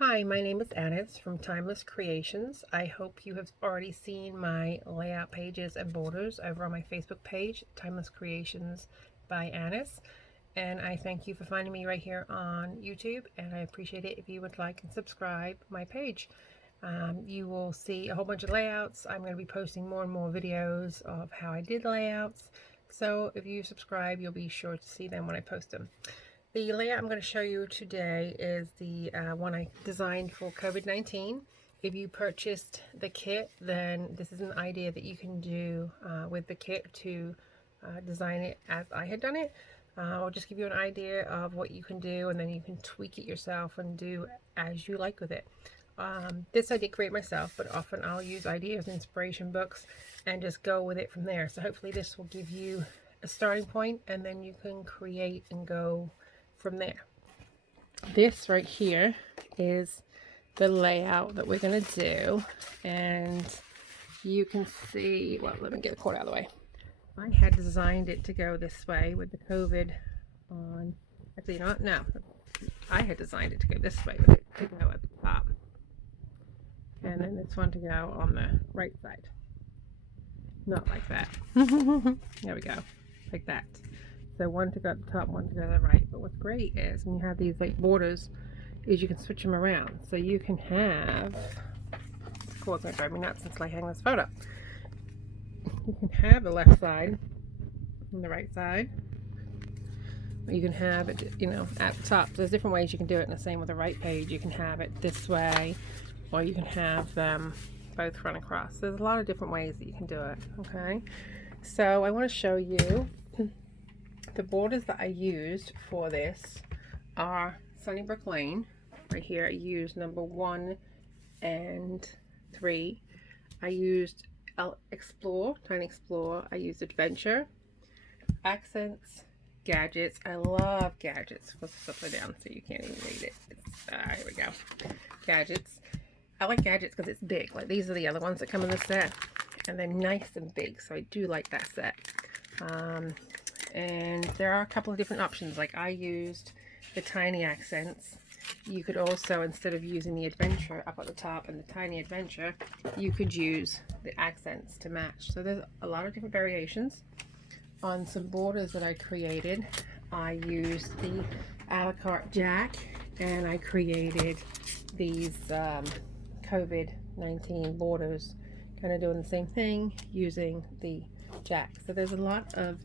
Hi, my name is Annis from Timeless Creations. I hope you have already seen my layout pages and borders over on my Facebook page, Timeless Creations by Annis. And I thank you for finding me right here on YouTube, and I appreciate it if you would like and subscribe my page. You will see a whole bunch of layouts. I'm going to be posting more and more videos of how I did layouts. So if you subscribe, you'll be sure to see them when I post them. The layout I'm going to show you today is the one I designed for COVID-19. If you purchased the kit, then this is an idea that you can do with the kit to design it as I had done it. I'll just give you an idea of what you can do, and then you can tweak it yourself and do as you like with it. This I did create myself, but often I'll use ideas and inspiration books and just go with it from there. So hopefully this will give you a starting point, and then you can create and go from there. This right here is the layout that we're going to do, and you can see, well, let me get the cord out of the way. I had designed it to go this way with the COVID on, actually not, no, I had designed it to go this way with it to go at the top, and then this one to go on the right side, not like that. There we go, like that. So one to go at the top, one to go to the right. But what's great is when you have these like borders, is you can switch them around. So you can have, this cord's gonna drive me nuts until I hang this photo. You can have the left side and the right side. Or you can have it, you know, at the top. So there's different ways you can do it, and the same with the right page. You can have it this way, or you can have them both run across. There's a lot of different ways that you can do it, okay? So I wanna show you the borders that I used for this are Sunnybrook Lane. Right here I used number 1 and 3. I used Explore, Tiny Explore. I used Adventure, Accents, Gadgets. I love Gadgets. Let's upside down so you can't even read it. Here we go. Gadgets. I like Gadgets because it's big. Like these are the other ones that come in the set, and they're nice and big, so I do like that set. And there are a couple of different options. Like I used the tiny accents. You could also, instead of using the adventure up at the top and the tiny adventure, you could use the accents to match. So there's a lot of different variations. On some borders that I created, I used the a la carte jack, and I created these COVID-19 borders, kind of doing the same thing using the jack. So there's a lot of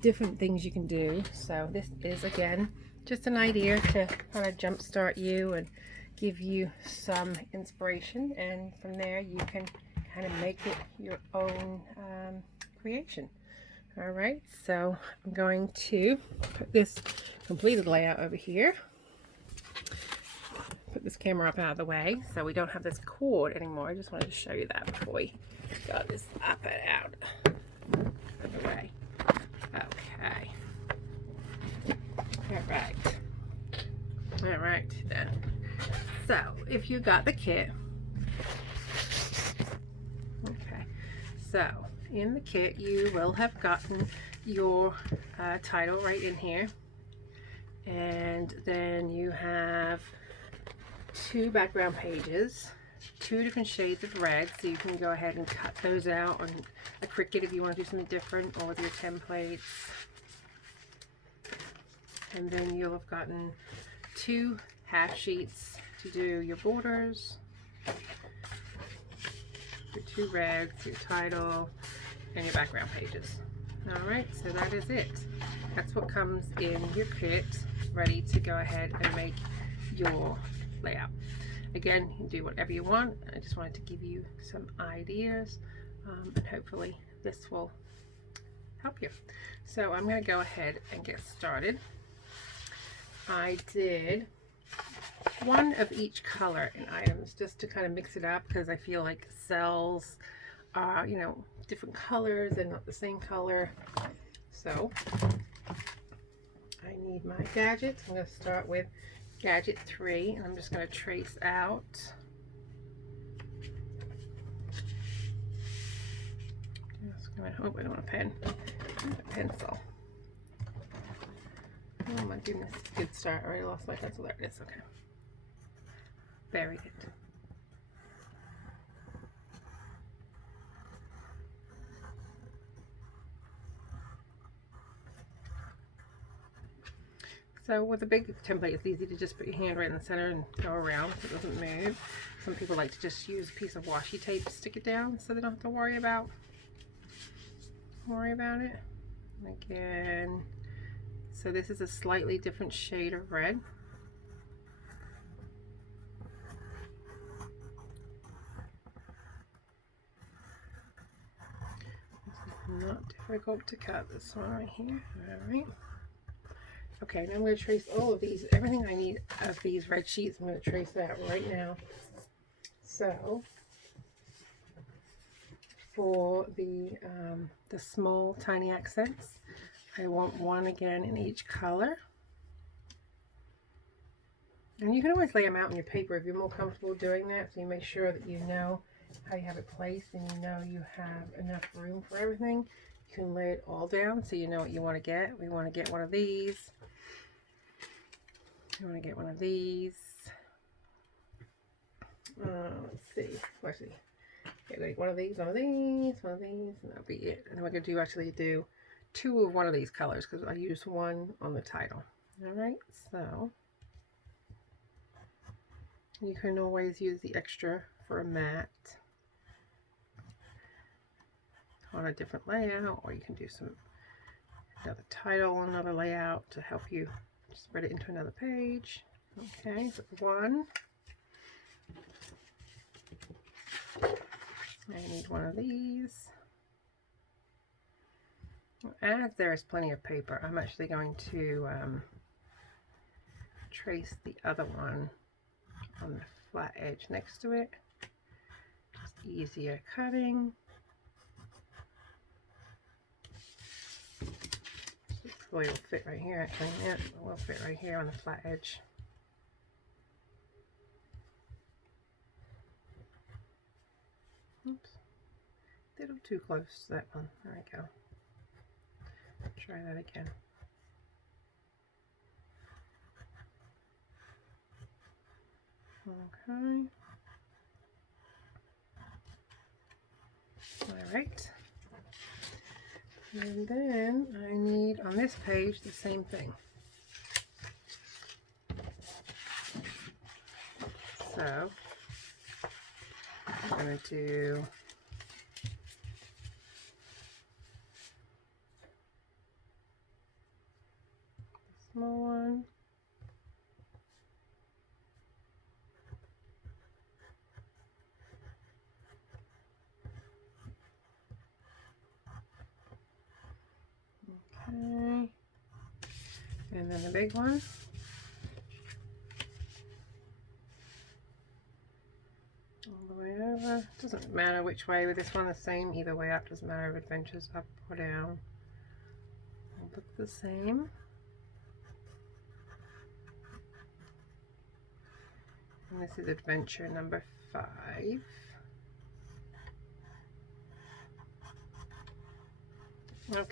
different things you can do. So this is, again, just an idea to kind of jumpstart you and give you some inspiration, and from there you can kind of make it your own creation. All right, so I'm going to put this completed layout over here, put this camera up out of the way so we don't have this cord anymore. I just wanted to show you that before we got this up and out of the way. Okay. All right then. So if you got the kit, okay, so in the kit you will have gotten your title right in here, and then you have 2 background pages, 2 different shades of red, so you can go ahead and cut those out on a Cricut if you want to do something different, or with your templates. And then you'll have gotten 2 half sheets to do your borders, your 2 reds, your title, and your background pages. Alright, so that is it. That's what comes in your kit, ready to go ahead and make your layout. Again, you can do whatever you want. I just wanted to give you some ideas, and hopefully this will help you. So I'm going to go ahead and get started. I did 1 of each color in items just to kind of mix it up, because I feel like cells are, you know, different colors and not the same color. So I need my gadgets. I'm going to start with gadget 3, and I'm just going to trace out I don't want a pen, a pencil. Oh my goodness, good start. I already lost my pencil. There it is. Okay. buried it. So with a big template, it's easy to just put your hand right in the center and go around so it doesn't move. Some people like to just use a piece of washi tape to stick it down so they don't have to worry about it. Again, so this is a slightly different shade of red. It's not difficult to cut, this one right here. All right. Okay, now I'm going to trace all of these, everything I need of these red sheets. I'm going to trace that right now. So for the small tiny accents, I want one again in each color. And you can always lay them out on your paper if you're more comfortable doing that, so you make sure that you know how you have it placed and you know you have enough room for everything. You can lay it all down so you know what you want to get. We want to get one of these. You want to get one of these. Let's see. Okay, like one of these, and that'll be it. And then we're going to actually do two of one of these colors because I used one on the title. Alright, so you can always use the extra for a mat on a different layout, or you can do another title, another layout to help you spread it into another page. Okay, so one. I need one of these. As there is plenty of paper, I'm actually going to trace the other one on the flat edge next to it. Just easier cutting. It will fit right here actually. Yeah, it will fit right here on the flat edge. Oops. A little too close to that one. There we go. Try that again. Okay. All right. And then I need on this page the same thing. So I'm going to do the small one. Okay. And then the big one. All the way over. Doesn't matter which way with this one, the same either way up. Doesn't matter if adventures up or down. Will look the same. And this is adventure number 5. Okay,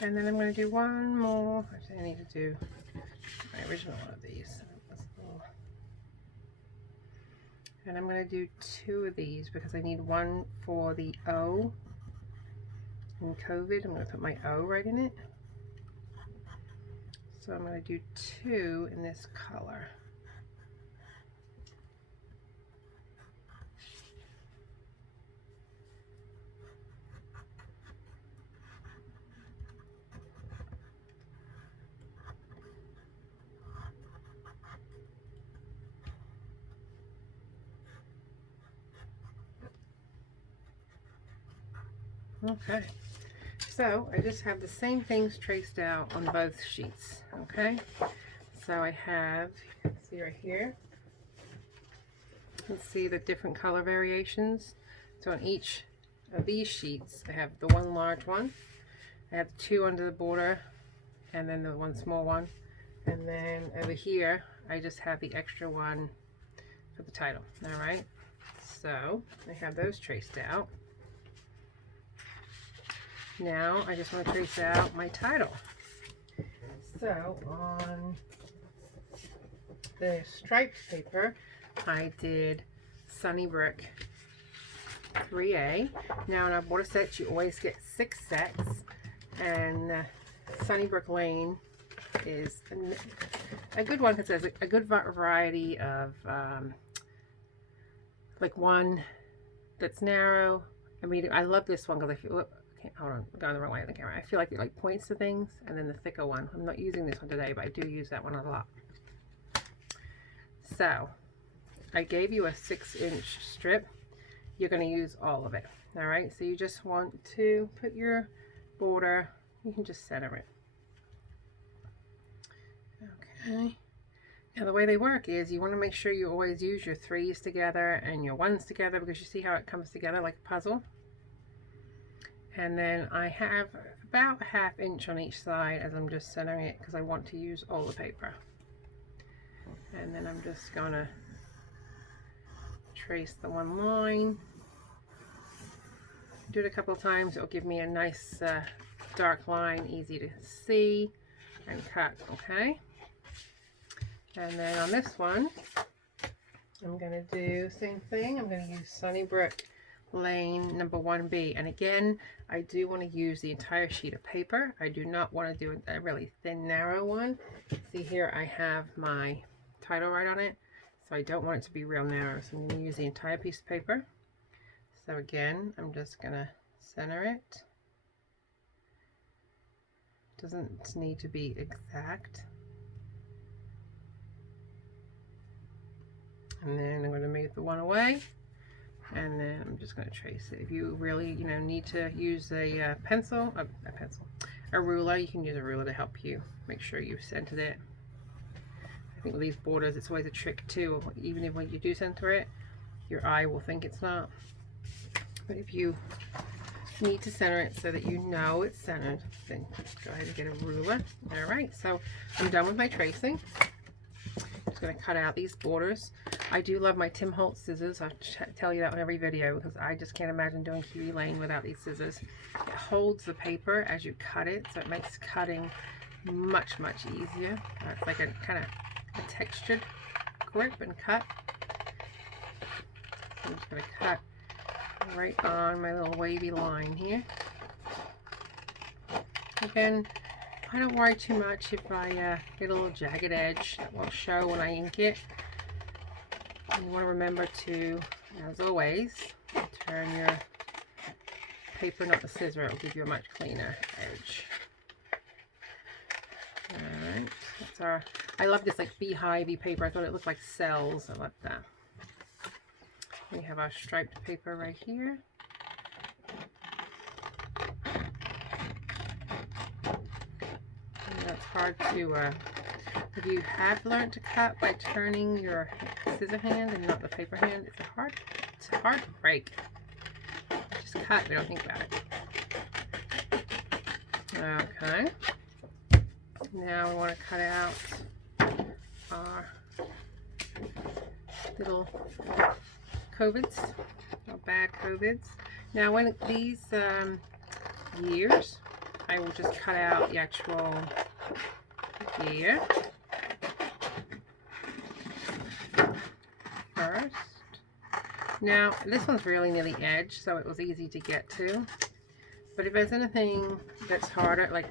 and then I'm going to do one more. Actually, I need to do my original one of these. And I'm going to do 2 of these because I need one for the O in COVID. I'm going to put my O right in it. So I'm going to do 2 in this color. Okay, so I just have the same things traced out on both sheets. Okay, so I have, see right here, you can see the different color variations. So on each of these sheets I have the one large one, I have 2 under the border, and then the one small one, and then over here I just have the extra one for the title. All right, so I have those traced out. Now I just want to trace out my title. So on the striped paper, I did Sunnybrook 3A. Now in our border sets you always get 6 sets, and Sunnybrook Lane is a good one because there's a good variety of like one that's narrow. I mean, I love this one because I feel, okay, hold on, I'm going the wrong way on the camera. I feel like it like points to things, and then the thicker one. I'm not using this one today, but I do use that one a lot. So I gave you a 6-inch strip. You're going to use all of it. All right, so you just want to put your border, you can just center it. Okay. Now the way they work is you want to make sure you always use your 3s together and your 1s together, because you see how it comes together like a puzzle. And then I have about a 1/2 inch on each side as I'm just centering it because I want to use all the paper. And then I'm just going to trace the one line. Do it a couple of times, it'll give me a nice dark line, easy to see and cut. Okay. And then on this one, I'm going to do the same thing. I'm going to use Sunnybrook Lane number 1B. And again, I do want to use the entire sheet of paper. I do not want to do a really thin, narrow one. See here, I have my title right on it. So I don't want it to be real narrow. So I'm going to use the entire piece of paper. So again, I'm just going to center it. Doesn't need to be exact. And then I'm going to move the one away, and then I'm just going to trace it. If you really, need to use a ruler, you can use a ruler to help you make sure you've centered it. I think with these borders, it's always a trick too. Even if when you do center it, your eye will think it's not. But if you need to center it so that you know it's centered, then go ahead and get a ruler. All right, so I'm done with my tracing. Just going to cut out these borders. I do love my Tim Holtz scissors. I tell you that on every video because I just can't imagine doing Kiwi Lane without these scissors. It holds the paper as you cut it, so it makes cutting much easier. It's like a kind of a textured grip and cut. So I'm just going to cut right on my little wavy line here. Again, I don't worry too much if I get a little jagged edge. That won't show when I ink it. And you want to remember to, as always, turn your paper, not the scissor. It will give you a much cleaner edge. Alright, that's our, I love this like beehive-y paper. I thought it looked like cells. I love that. We have our striped paper right here. And that's hard to, if you have learned to cut by turning your scissor hand and not the paper hand, it's hard to break. Just cut, we don't think about it. Okay. Now we want to cut out our little Covids, our bad Covids. Now when these years, I will just cut out the actual year first. Now this one's really near the edge, so it was easy to get to. But if there's anything that's harder, like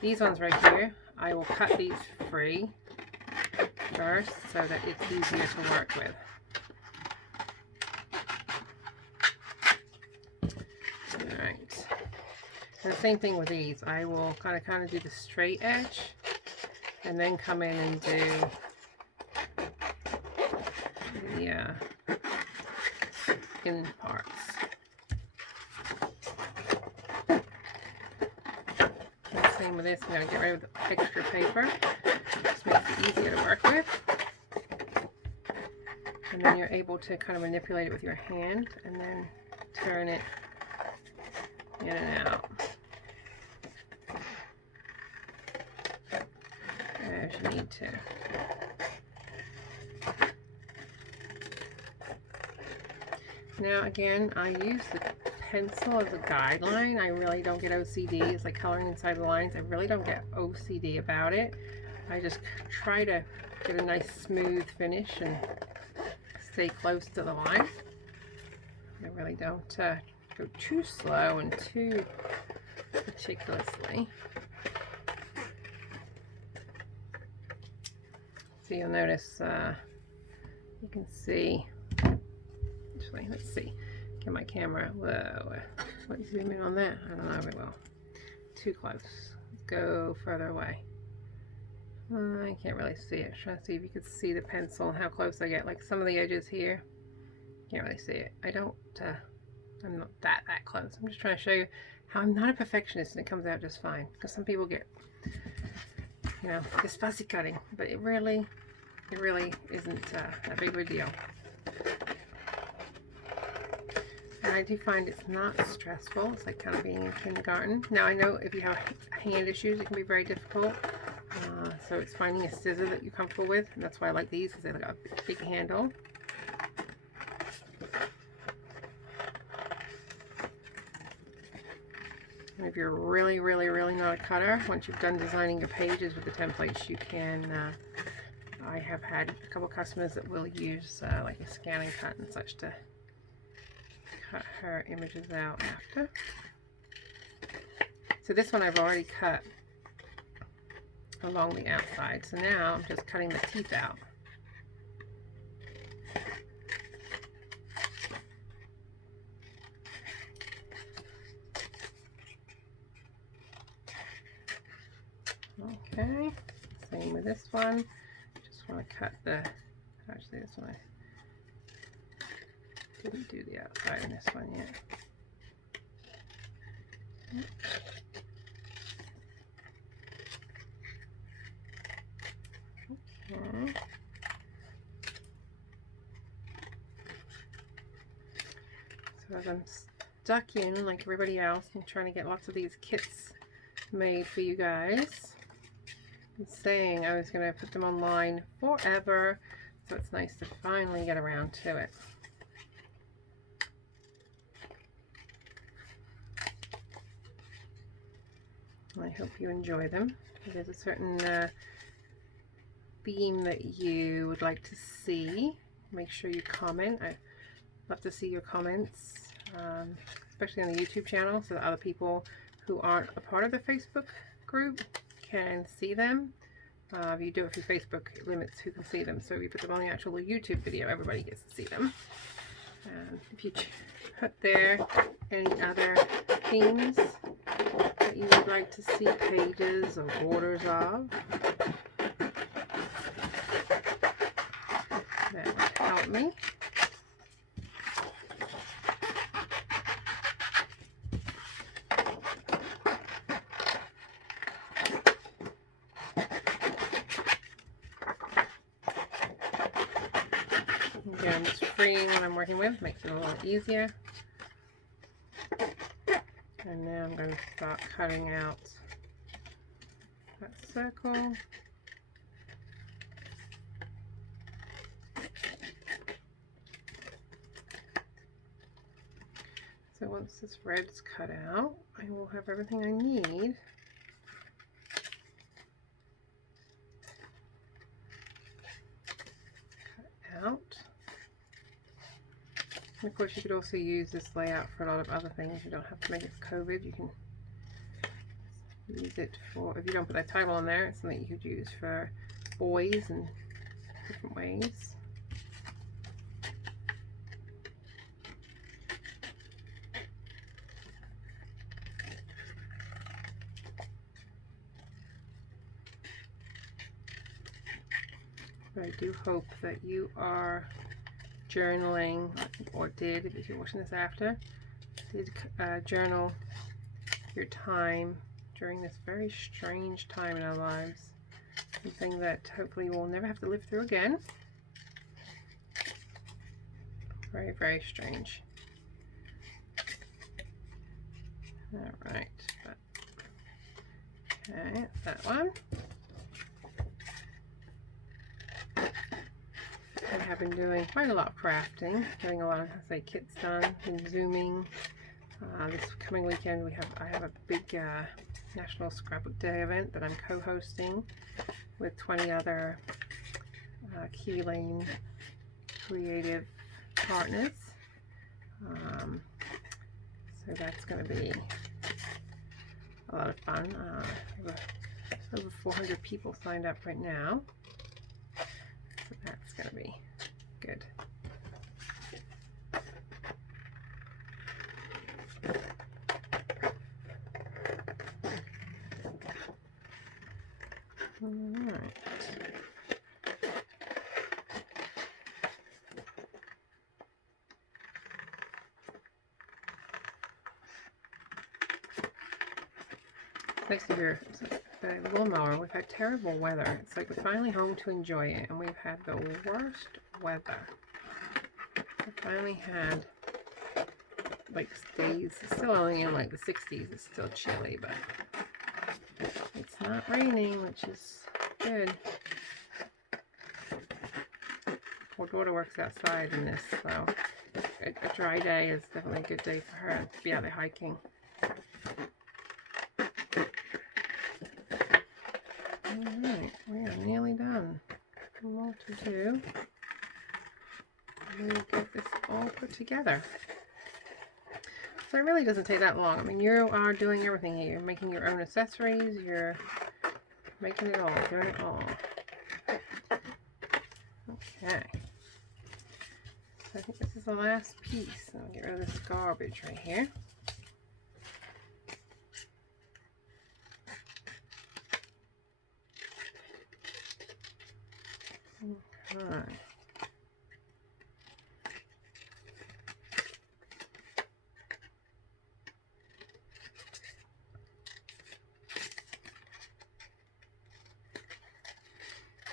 these ones right here, I will cut these free first so that it's easier to work with. Alright. And the same thing with these. I will kind of do the straight edge and then come in and do the in parts. Same with this, I'm going to get rid of the extra paper. Just makes it easier to work with. And then you're able to kind of manipulate it with your hand and then turn it in and out as you need to. Now again, I use the pencil as a guideline. I really don't get OCD. It's like coloring inside the lines. I really don't get OCD about it. I just try to get a nice smooth finish, and stay close to the line. I really don't go too slow and too meticulously. So you'll notice, you can see, actually, let's see, get my camera, whoa, let's zoom in on that. I don't know if it will. Too close. Let's go further away. I can't really see it. Trying to see if you could see the pencil and how close I get. Like some of the edges here, can't really see it. I'm not that close. I'm just trying to show you how I'm not a perfectionist and it comes out just fine. Because some people get, you know, this fussy cutting, but it really isn't a big of a deal. And I do find it's not stressful. It's like kind of being in kindergarten. Now I know if you have hand issues, it can be very difficult. So it's finding a scissor that you're comfortable with, and that's why I like these, because they've got a big handle. And if you're really not a cutter, once you've done designing your pages with the templates, you can, I have had a couple customers that will use like a scan and cut and such to cut her images out after. So this one I've already cut along the outside, so now I'm just cutting the teeth out. Okay, same with this one. Just want to cut the, actually this one I didn't do the outside in this one yet. Okay. So as I'm stuck in like everybody else, I'm trying to get lots of these kits made for you guys. I'm saying I was going to put them online forever, so it's nice to finally get around to it. I hope you enjoy them. If there's a certain theme that you would like to see, make sure you comment. I'd love to see your comments, especially on the YouTube channel, so that other people who aren't a part of the Facebook group can see them. If you do it through Facebook, it limits who can see them. So if you put them on the actual YouTube video, everybody gets to see them. If you put there any other themes that you would like to see pages or borders of, that would help me. Again, I'm just freeing what I'm working with, makes it a little easier. And now I'm going to start cutting out that circle. So once this red's cut out, I will have everything I need. Cut out. And of course you could also use this layout for a lot of other things. You don't have to make it for COVID. You can use it for, if you don't put that title on there, it's something you could use for boys in different ways. But I do hope that you are journaling, or did, if you're watching this after, did journal your time during this very strange time in our lives. Something that hopefully we'll never have to live through again. Very strange. Alright, okay, that's that one. I have been doing quite a lot of crafting, getting a lot of, say, kits done, and zooming. This coming weekend I have a big National Scrapbook Day event that I'm co-hosting with 20 other key lane creators. creative partners. So that's going to be a lot of fun. Over 400 people signed up right now, so that's going to be good. All right. Next to your the lawnmower, we've had terrible weather. It's like we're finally home to enjoy it, and we've had the worst weather. We finally had like days, still only in like the 60s. It's still chilly, but it's not raining, which is good. Poor daughter works outside in this, so a dry day is definitely a good day for her to be out there hiking. Alright, we are nearly done. More to do. And we'll get this all put together. So it really doesn't take that long. I mean, you are doing everything here. You're making your own accessories. You're making it all, doing it all. Okay. So I think this is the last piece. I'll get rid of this garbage right here. Okay.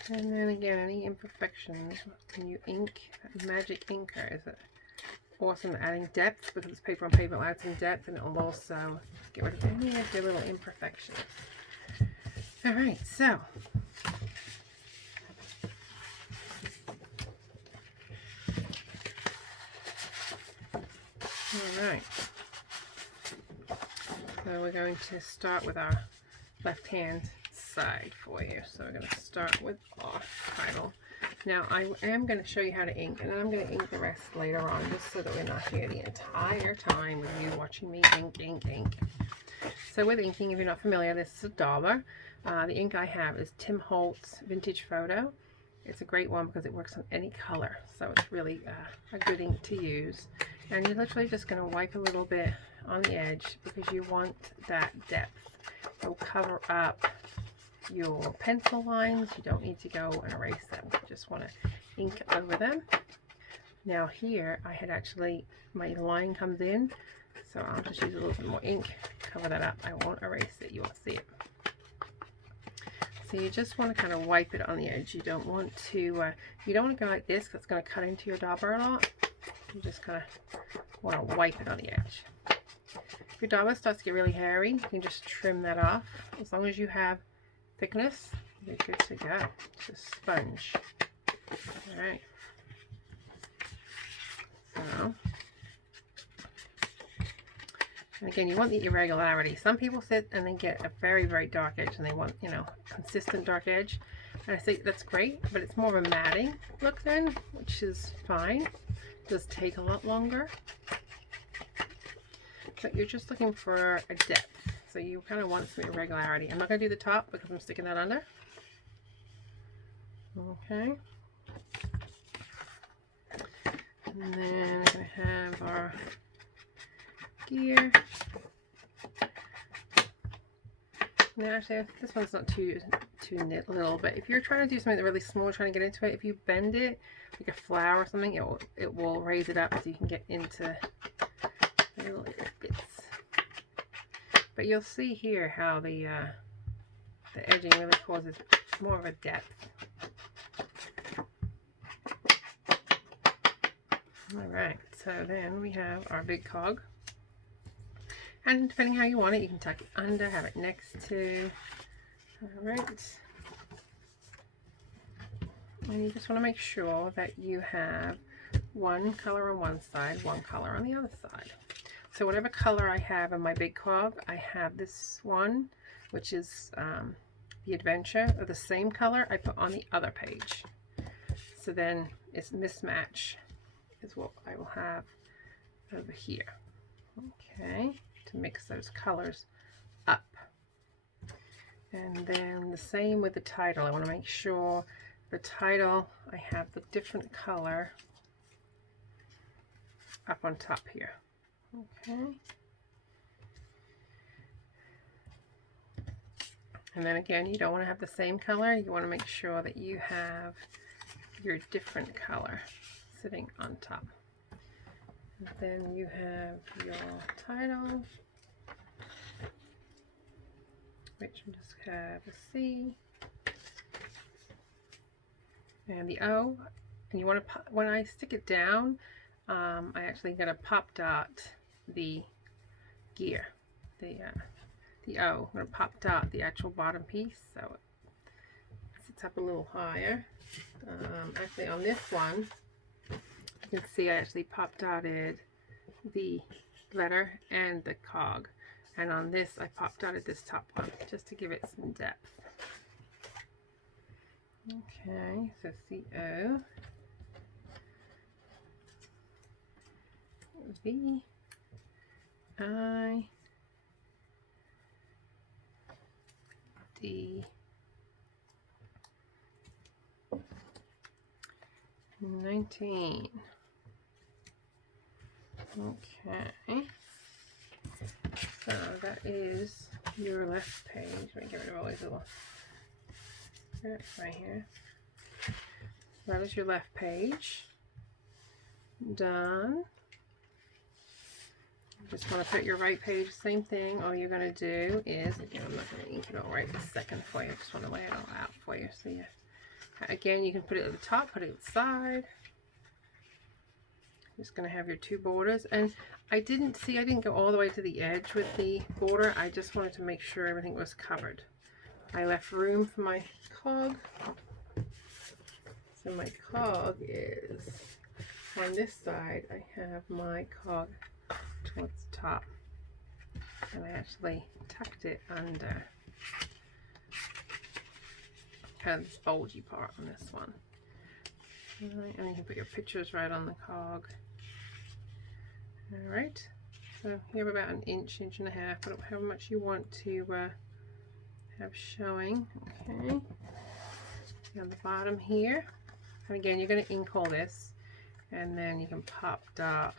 And then again, any imperfections when you ink, that magic inker is awesome at adding depth, because it's paper on paper, it'll add some depth, and it'll also get rid of any of your little imperfections. Alright, so alright, so we're going to start with our left hand side for you. So we're going to start with our title. Now I am going to show you how to ink, and then I'm going to ink the rest later on, just so that we're not here the entire time with you watching me ink. So with inking, if you're not familiar, this is a dauber. The ink I have is Tim Holtz Vintage Photo. It's a great one because it works on any color, so it's really a good ink to use. And you're literally just going to wipe a little bit on the edge because you want that depth. It'll cover up your pencil lines. You don't need to go and erase them. You just want to ink over them. Now here I had actually, my line comes in, so I'll just use a little bit more ink, cover that up. I won't erase it, you won't see it. So you just want to kind of wipe it on the edge. You don't want to go like this, because it's going to cut into your dauber a lot. You just kind of want to wipe it on the edge. If your dauber starts to get really hairy, you can just trim that off. As long as you have thickness, you're good to go. It's a sponge. Alright. So, and again, you want the irregularity. Some people sit and they get a very, very dark edge, and they want, you know, consistent dark edge. And I say that's great, but it's more of a matting look then, which is fine. It does take a lot longer. But you're just looking for a depth. So you kind of want some irregularity. I'm not going to do the top because I'm sticking that under. Okay. And then I'm going to have our gear. Now actually, this one's not too little, but if you're trying to do something really small, trying to get into it, if you bend it like a flower or something, it will raise it up so you can get into the little bits. But you'll see here how the edging really causes more of a depth. Alright, so then we have our big cog. And depending how you want it, you can tuck it under, have it next to. Alright. And you just want to make sure that you have one color on one side, one color on the other side. So whatever color I have in my big cog, I have this one, which is the Adventure, of the same color I put on the other page. So then it's mismatch is what I will have over here. Okay, to mix those colors up. And then the same with the title. I want to make sure the title, I have the different color up on top here. Okay. And then again, you don't want to have the same color. You want to make sure that you have your different color sitting on top. And then you have your title, which will just have a C and the O. And you want to, when I stick it down, I actually got to pop dot the gear, the O. I'm going to pop dot the actual bottom piece so it sits up a little higher. Actually on this one, you can see I actually pop dotted the letter and the cog. And on this, I pop dotted this top one just to give it some depth. Okay, so C-O, V, I, D, 19. Okay, so that is your left page. Let me get rid of all these little scripts right here. That is your left page. Done. Just want to put your right page, same thing. All you're going to do is, again, I'm not going to ink it all right this second for you. I just want to lay it all out for you. So yeah, again, you can put it at the top, put it at the side. Just going to have your two borders, and I didn't go all the way to the edge with the border. I just wanted to make sure everything was covered. I left room for my cog. So my cog is on this side. I have my cog towards the top, and I actually tucked it under kind of this bulgy part on this one. Right, and you can put your pictures right on the cog. Alright, so you have about an inch, inch and a half, but how much you want to have showing. Okay, on the bottom here, and again you're going to ink all this, and then you can pop dot,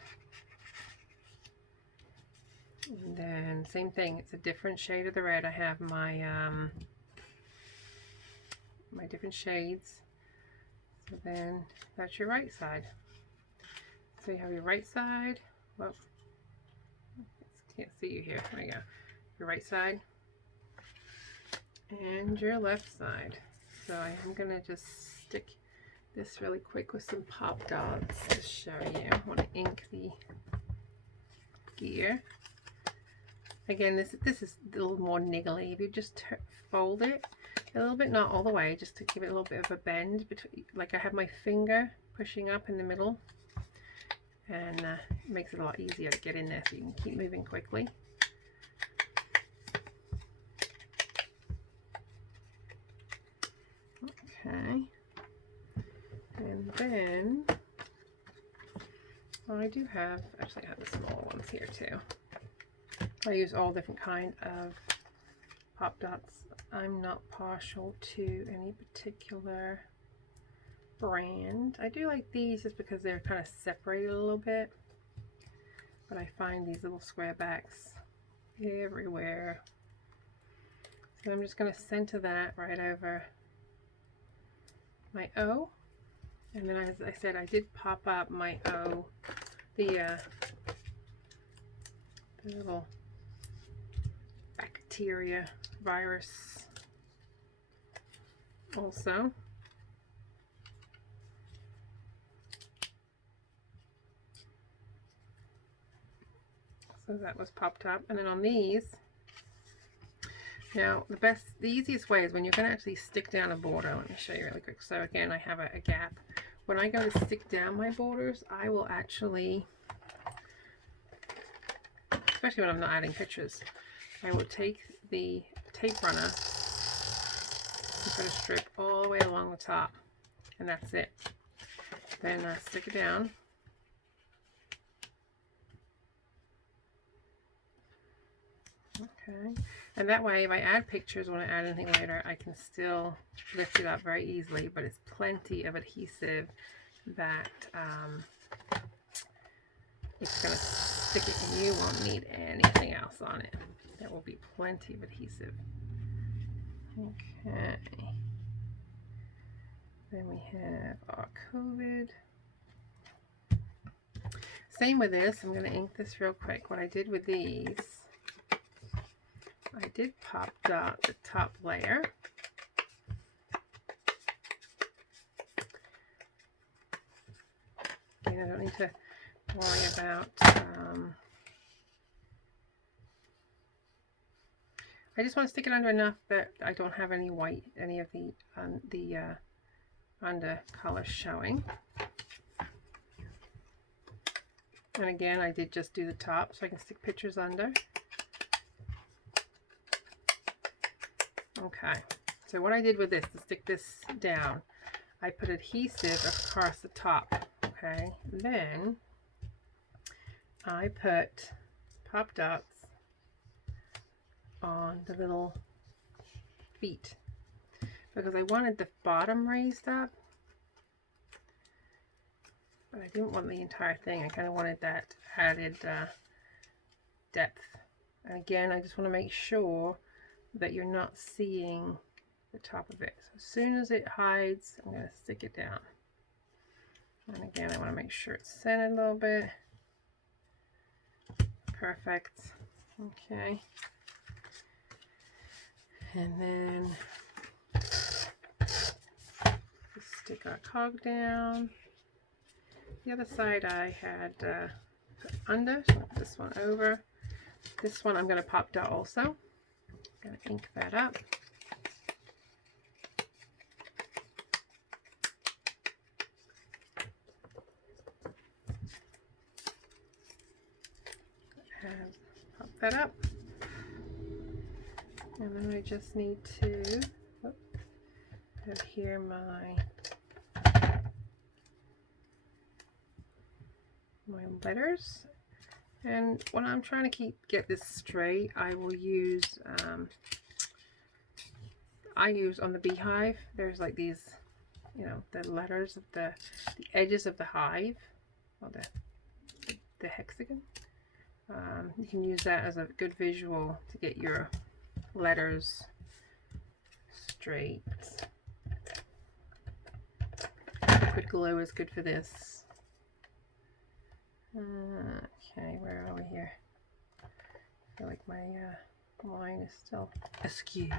and then same thing, it's a different shade of the red. I have my my different shades. So then that's your right side. So you have your right side. Well, can't see you here. There you go. Your right side and your left side. So I'm gonna just stick this really quick with some pop dots to show you. I want to ink the gear. Again, this is a little more niggly. If you just fold it a little bit, not all the way, just to give it a little bit of a bend between, like I have my finger pushing up in the middle, and it makes it a lot easier to get in there, so you can keep moving quickly. Okay, and then I do have, actually I have the small ones here too. I use all different kind of pop dots. I'm not partial to any particular brand. I do like these just because they're kind of separated a little bit, but I find these little square backs everywhere. So I'm just going to center that right over my O, and then as I said, I did pop up my O, the little bacteria virus also. So that was popped up, and then on these, now the easiest way is when you're going to actually stick down a border. Let me show you really quick. So again, I have a gap. When I go to stick down my borders, I will actually, especially when I'm not adding pictures, I will take the tape runner and put a strip all the way along the top, and that's it. Then stick it down, Okay, and that way if I add pictures, when I add anything later, I can still lift it up very easily, but it's plenty of adhesive that it's going to stick it, and you won't need anything else on it. There will be plenty of adhesive. Okay, then we have our COVID. Same with this. I'm going to ink this real quick. What I did with these, I did pop dot the top layer. And I don't need to worry about I just want to stick it under enough that I don't have any white, any of the under color showing. And again, I did just do the top so I can stick pictures under. Okay, so what I did with this to stick this down, I put adhesive across the top. Okay, then I put pop dots on the little feet because I wanted the bottom raised up, but I didn't want the entire thing. I kind of wanted that added depth. And again, I just want to make sure that you're not seeing the top of it. So as soon as it hides, I'm going to stick it down. And again, I want to make sure it's centered a little bit. Perfect. Okay. And then stick our cog down. The other side I had put under, so I'll put this one over. This one I'm going to pop dot also. I'm going to ink that up. And pop that up. And then I just need to put here my letters. And when I'm trying to get this straight, I will use I use on the beehive, there's like these, you know, the letters of the edges of the hive, or the hexagon. You can use that as a good visual to get your letters straight. Liquid glue is good for this. Okay, where are we here? I feel like my line is still askew.